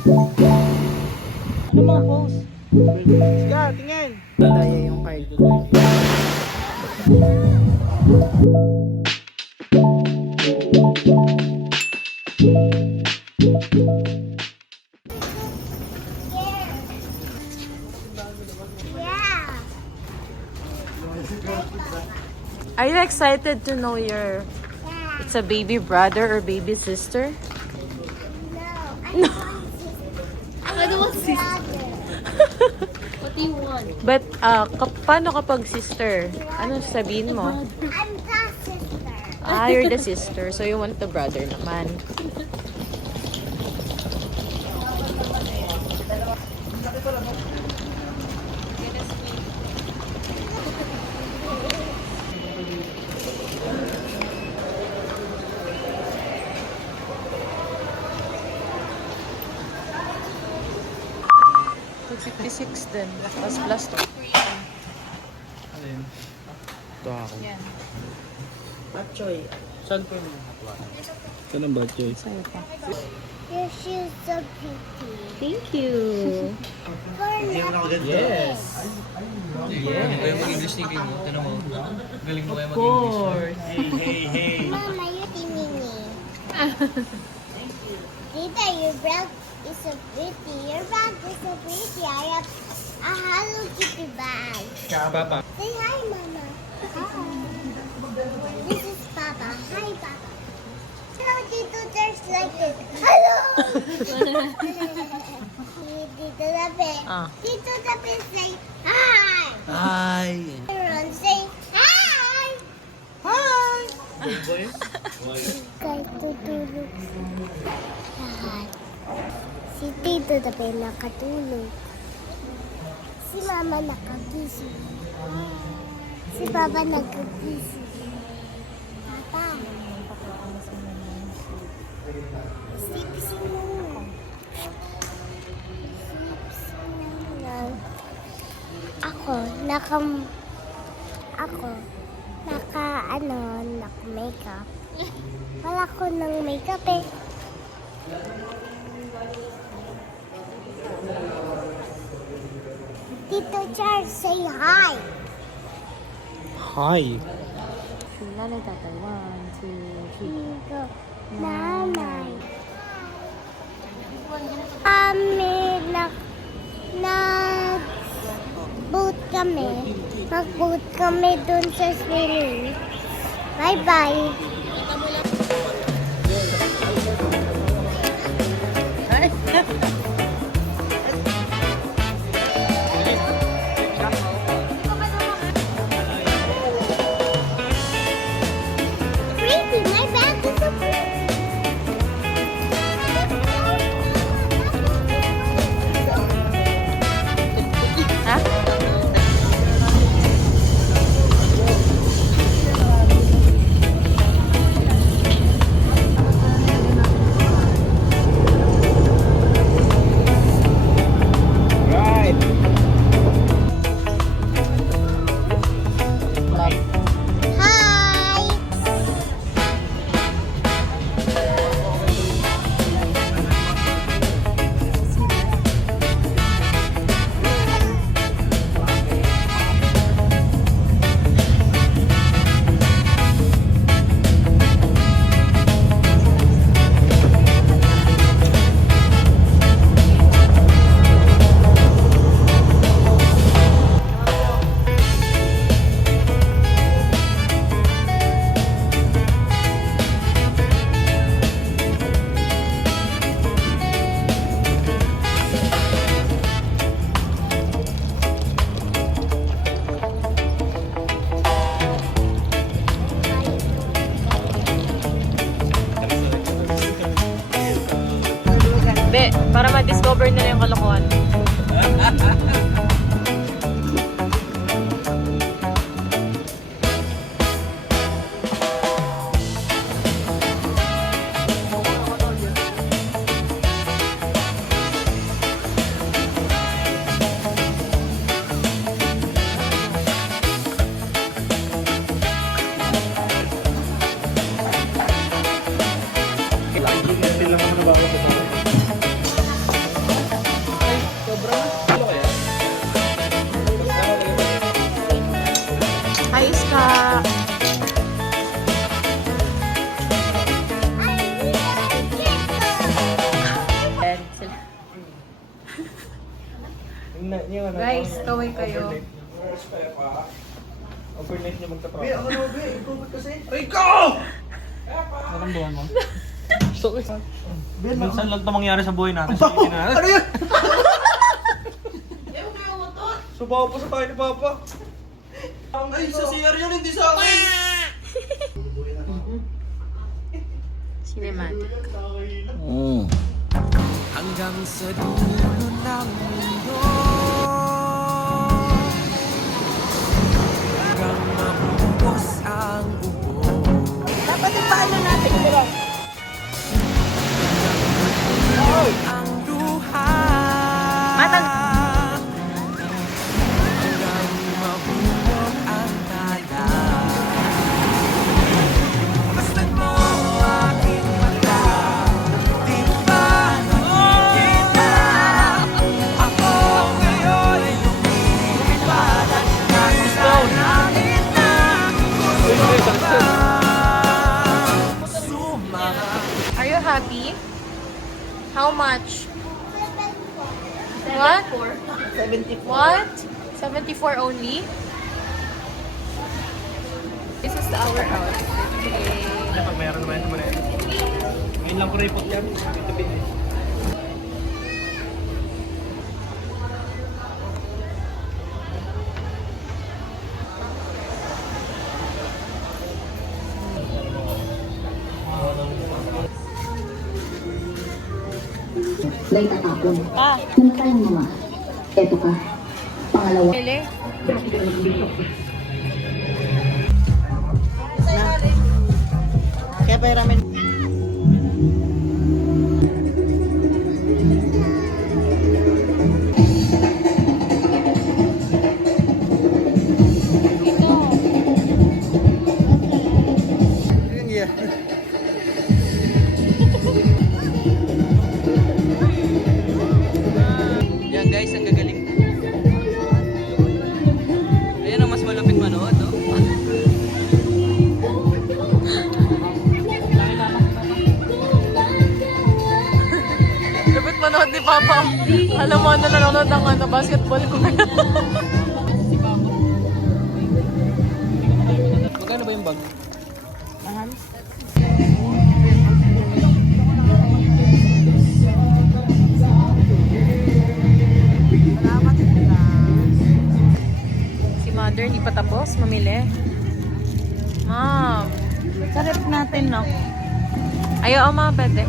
Ano mga pose? Sige, tingin. Daya yung card. Are you excited to know your it's a baby brother or baby sister? No, I don't want sister. What do you want? But paano kapag sister? Ano sabihin mo? I'm the sister. Ah, you're the sister. So you want the brother naman. $56 din. Tapos plus to. Alin? Ito ako. Yan. Batchoy. Saan ko yung hapwa? Saan ang batchoy? Sa'yo pa. Your shoes so pretty. Thank you. Yes. Kaya mag-English ni Kim, tanong mo. Galing mo kaya Of mag-English. course. Hey. Mama, you're Timini. Tita, your bag is so pretty. Your bag is so pretty. I have a Hello Kitty bag. Papa. Say hi, Mama. Hi. This is Papa. Hi, Papa. Hello, Tito. There's like this. Hello. Tito Tape. Tito Tape say hi. Hi. Ron say hi. Hi. Kahit tutulog lahat. Si Tito Tape nakatulog. Si Mama nakagising. Si Papa nakagising. Papa. Sleep silang. Ako, naka-makeup. Wala ko ng makeup eh. Tito Charles, say hi. Hi. Sila na tatay. 1, 2, 3. Tito, nanay. Kami, nag-boat kami. Mag-boat kami dun sa swimming. Bye-bye. Pretty, my bag is so pretty. Ha? Right. Hi. Be, para ma-discover nila yung kalokohan. Guys, kaway kayo. Overnight niya magtatrabaho. Be, ako na, be. Ikaw ba't kasi? Nakamdaman mo? So, Ben, minsan lang ito mangyari sa buhay natin. Sige na. Ano yun? Subaw pa sa tayo ni Papa. Ay, sa CR yun, hindi sa akin. Cinematic. Hanggang sa dulo ng mundo, hanggang maubos ang ubo. Dapat yung paano natin nila. Ang luha, Matang. hanggang mabuwag ang tala. Basta't mo aking mata, di ba nakikita? Ako ngayon ay lumilipad at nasa langit na. Are you happy? How much? What? 74. What? 74 only? This is our house. Pag mayroon naman ito muna. Ngayon lang ko report yan. Ito pinay. May tatapon. Pa. Namatay ang mama. Eto ka. Pangalawa. Really? Kaya pahiramin. Yan guys, ang gagaling. Ayan ang mas malupit manood, no? Dapat manood ni Papa. Alam mo na nanonood ng basketball ko. Magkano ba yung bag? Si Mother, hindi pa tapos mamili. Mom. Sarap natin, no? Ayaw, ma, pwede.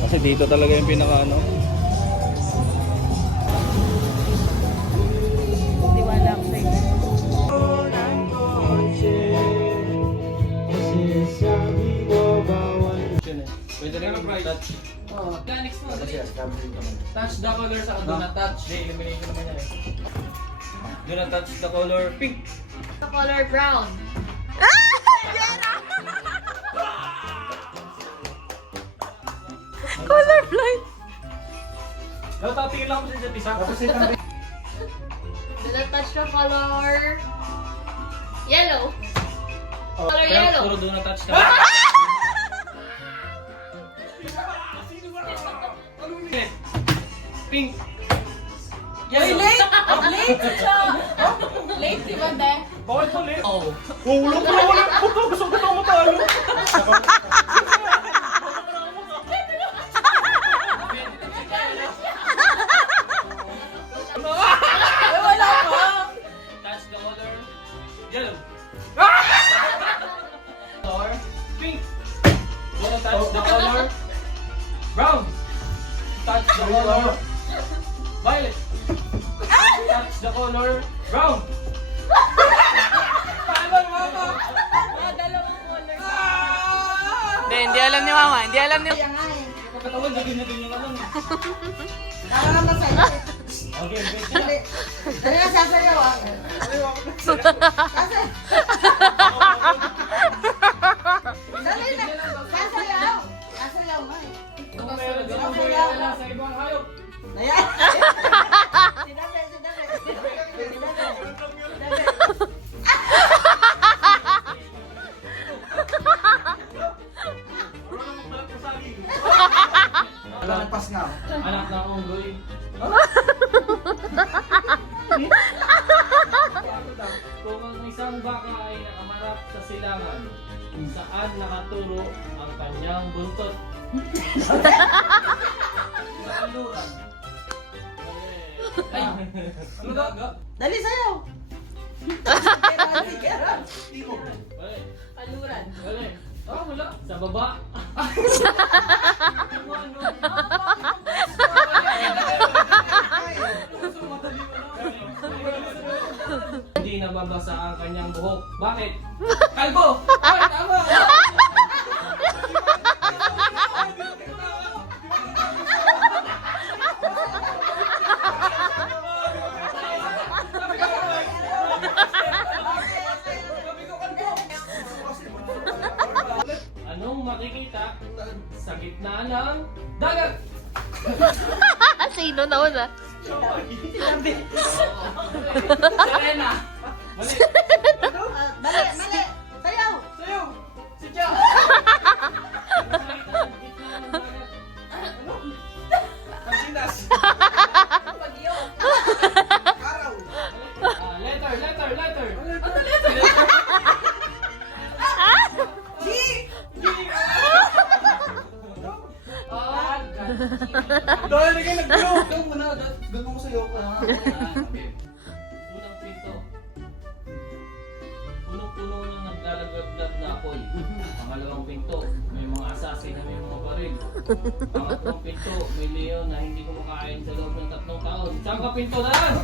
Kasi dito talaga yung pinaka ano. Tiwala ko sa'yo. Pwede rin yung touch. Next mo, touch the color sa do not touch. Hindi, eliminate ko naman yan eh. Do not touch the color pink. The color brown. Colorblind. Daw, tatingin lang ako sa isa't isa. Do not touch the color yellow. Color Pero yellow. puro do not touch the pink. Uy, late! Late siya! Late, di ba, De? Bakit mo late? Oh. Ulong ko na wala. Puto, gusto ko na matalo. Ay, wala pa! Touch the color yellow. Color pink. Do not touch the color brown. Touch the color violet. Touch the color brown. Hindi alam ni Mama. Hindi alam ni... Katawan, ganyan yung alam. Tama naman sa'yo. Okay, Dali. Dali na sasayaw ah. Dali na. Sasayaw. Sasayaw nga eh. Sasayaw. sa ibang hayop. Ayan. Sinabi, sinabi. Sinabi. Sinabi. Kung ang isang baka ay nakaharap sa silangan, saan nakaturo ang kanyang buntot? Sa kaluran. Ay! Ano gaga? Dali sa'yo! Balik. Kaluran. Balik. Oh, wala. Sa baba. Hindi nababasa ang kanyang buhok. Bakit? Kalbo! Ay, tama! Anong makikita sa gitna ng dagat? Sino na una? Serena! Mali! Mali! Mali! Sayaw! Sa'yo! Si Tia! Pagsinas! Araw! Letter! G! Dahil na kayo nag-blow! Ikaw muna, gano'n ko sa'yo. Unang pinto. Punong-puno ng naglalaglag na apoy. Pangalawang pinto, may mga assassin na may mga baril. Pangatlong pinto, may leon na hindi kumakain sa loob ng 3 taon. Saan ka pinto na lang?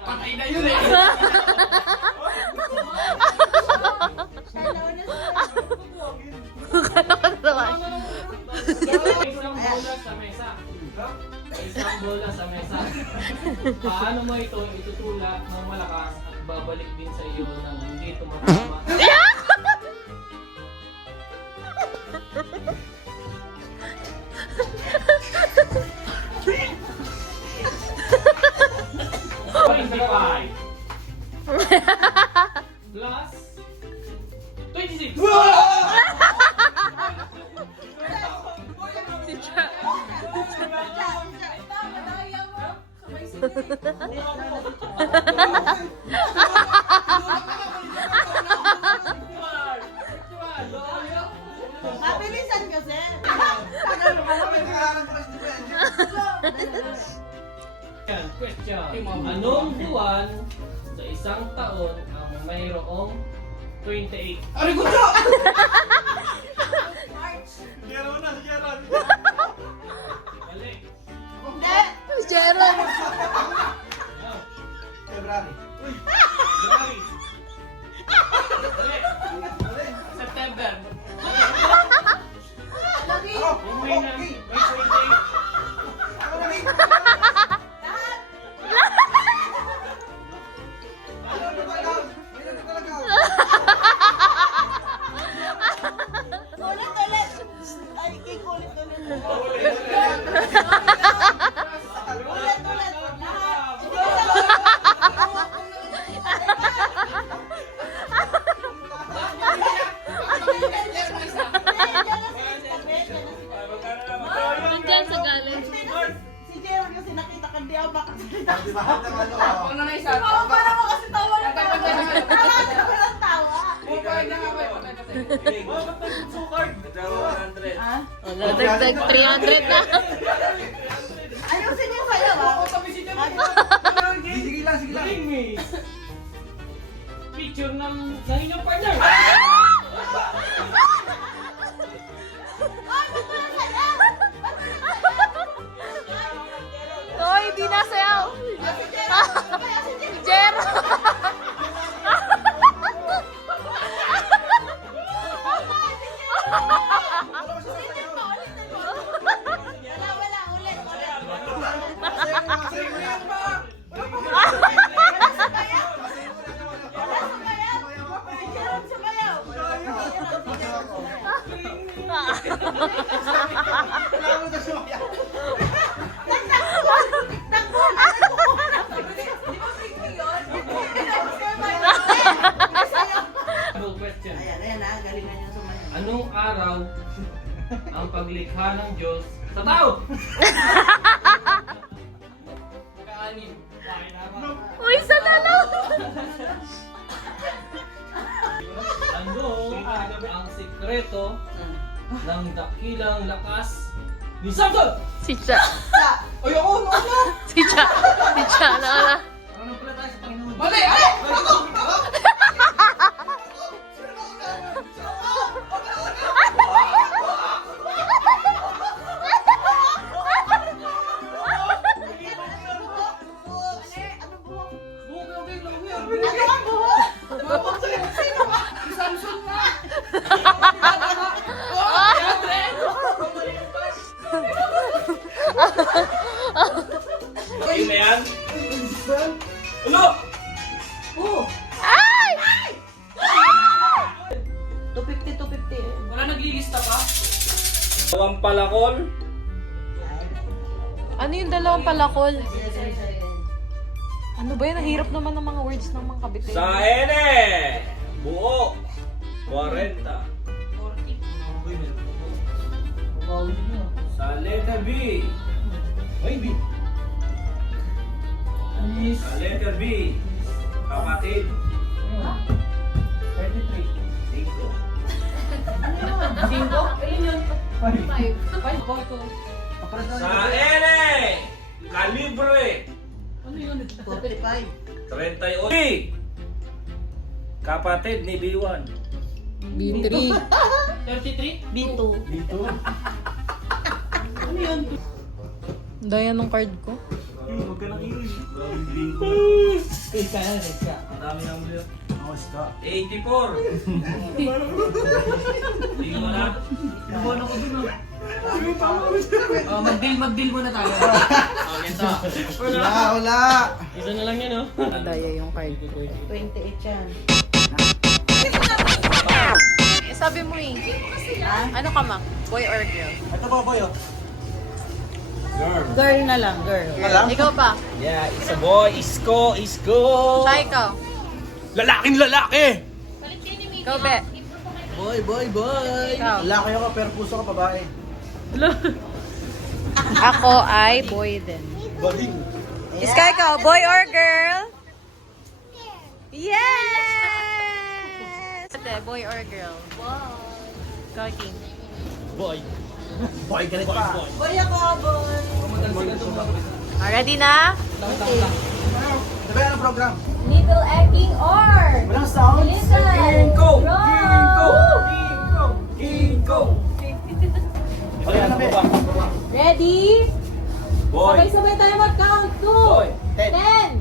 Patay na yun eh! Isang bola sa mesa. Isang bola sa mesa. Paano mo ito itutulak ng malakas at babalik din sa iyo nang hindi tumatama? Plus 26. Mabilisan kasi! Question. Anong buwan sa isang taon ang mayroong 28? Ari ko siya! Sige na, sige na. Balik. Hindi! Gerald! Ano? February. February. Balik. September. Yung may na, may 28. Ulit, ulit! Ay, kikulit ulit. Ulit, ulit! Lahat! Nandyan sa galing. Si Jerry kasi nakita ka, di ako makasalita. Di ba? Ano na isa? Oo, parang mo kasi tawa ng tawa. Parang ako ng tawa. Ba't Sukard! Ha? Wala, dagdag 300 na. Ayusin yung sayaw, ha? Sige lang, sige lang. Galing, miss. Picture ng inyong partner. Hoy, di na sayaw. Jer! Wala, ulit, ulit. Double question. Ayan, ha? Galingan niya sumayaw. Anong araw ang paglikha ng Diyos sa tao? sekreto ng dakilang lakas ni Samson! Si Cha. Ay, ako, ano? Si Cha. Si Cha. Nakala. Ano pala tayo sa Panginoon? Mali! Ay! Ayun na yan? Ano? Ay! 250. Wala naglilista pa? Dalawang palakol. Ano yung dalawang palakol? Ano ba yun? Nahirap naman ng mga words ng mga kabite. Sa ene! Buo! 40. Sa letter B. Ay, B. Sa letter B. Kapatid. 33. 5. Sa ene! Kalibre. 45. 38. Kapatid ni B1. B3. 33? B2. Dito. Daya ng card ko. Huwag ka nang iwi. Next ka. Ang dami ng blue. Ako, ska. 84. Bingo na. Nabuhan ako dun Mag-deal muna tayo. Ito. Wala. Isa na lang yan, oh. Daya yung card ko. 28 yan. Eh, sabi mo eh. Ano ka, ma? Boy or girl? Ito ba, boy, oh? Girl na lang, girl. Ikaw pa. Yeah, it's a boy. Isko. Sa ikaw. Lalaking lalaki! Ikaw, Be. Boy. Ikaw. Lalaki ako, pero puso ko babae. Ako ay boy din. Baling. Iska, ikaw, boy or girl? Yes! Ate, boy or girl? Boy. Ikaw, King. Boy. Boy, galit pa. Boy ako, boy. Ready na? Diba yan ang program? Little acting or Walang sound? listen. Ginko! Okay, ano ba? Ready? Boy. Sabay-sabay tayo mag-count. 2, Boy. 10.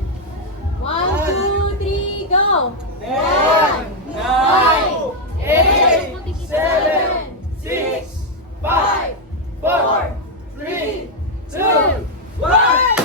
1, 2, 3, go. 10, 9, 8, 7, 6, 5, 4, 3, 2, 1.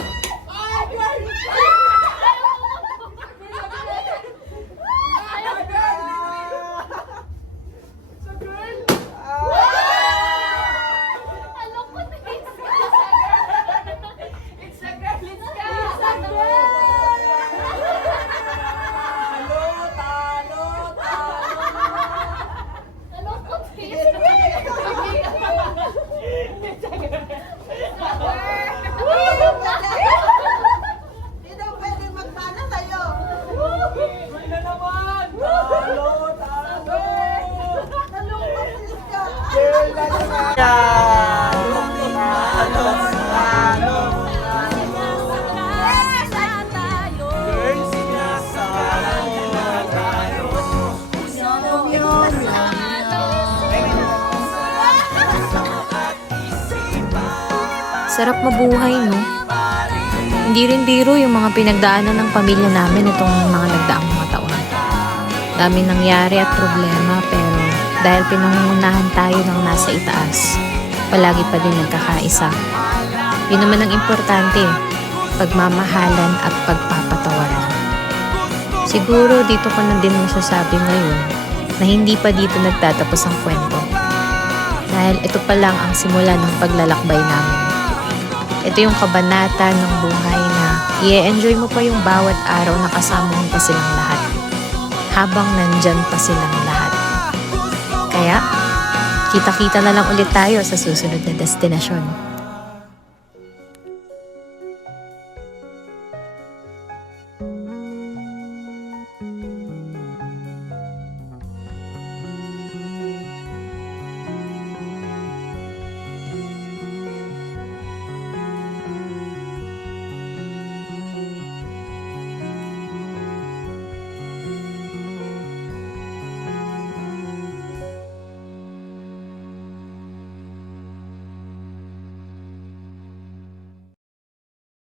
Sarap mabuhay, no? Hindi rin biro yung mga pinagdaanan ng pamilya namin itong mga nagdaang mga taon. Dami nangyari at problema, pero dahil pinangungunahan tayo ng nasa itaas, palagi pa din nagkakaisa. Yun naman ang importante, pagmamahalan at pagpapatawaran. Siguro dito ko na din masasabi ngayon na hindi pa dito nagtatapos ang kwento. Dahil ito pa lang ang simula ng paglalakbay namin. Ito yung kabanata ng buhay na i-enjoy mo pa yung bawat araw na kasama mo pa silang lahat. Habang nandyan pa silang lahat. Kaya, kita-kita na lang ulit tayo sa susunod na destinasyon.